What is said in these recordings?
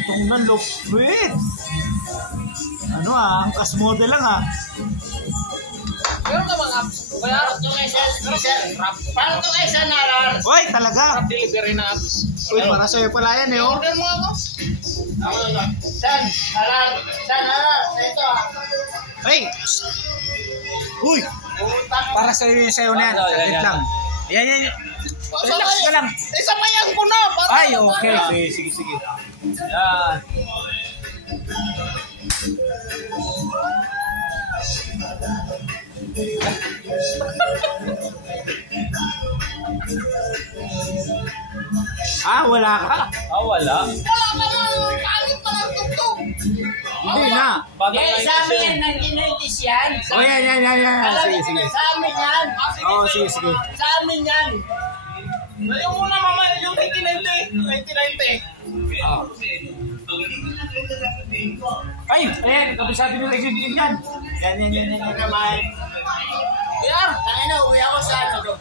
Itong nalupit. Ano ang kas model lang Meron ka bang apps? Kaya ito nga isa rap. Paano ito nga isa nalar? Uy, talaga. Rap delivery na apps. Uy, para sa'yo pala yan eh. Order mo ako. San? Nalar. Sa ito Hey! Uy! Para sa'yo yung sayo na yan. Sakit lang. Yan. Relax ka lang. Sabayan ko na. Ay, okay. Sige. Yan. Wala ka? Wala. Wala ka lang. Kalit pa lang tugtog. Hindi na. Sa amin yan, 1990s yan. Yan. Sige. Sa amin yan. Sige. Sa amin yan. Yung muna mama, yung 1990. Ay, kabisado nyo lang yung yan. Yan kamay. Yan, tayo na, uwi ako sa ano.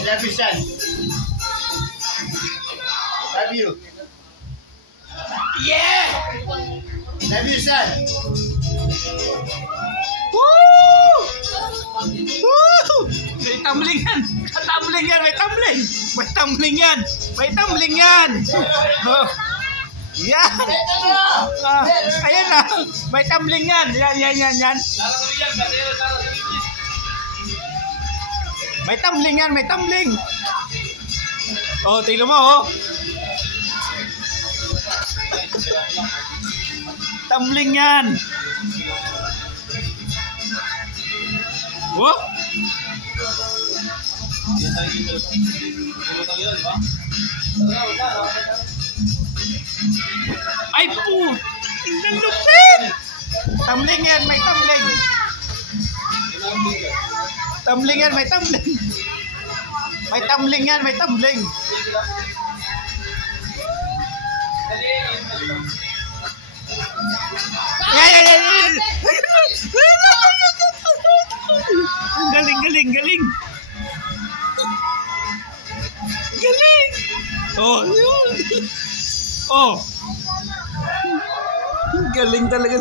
I love you, son. Love you. Yeah! Love you, son. Woo! May tumbling yan. May tumbling yan. Yan. Ayan na. May tumbling yan. Yan. May tumbling. Oh, tingnan mo, Tumbling yan. Wow. Ay po. Tingnan lupit. Tumbling yan, may tumbling. May tumbling. Galing. Oh. Galing talaga.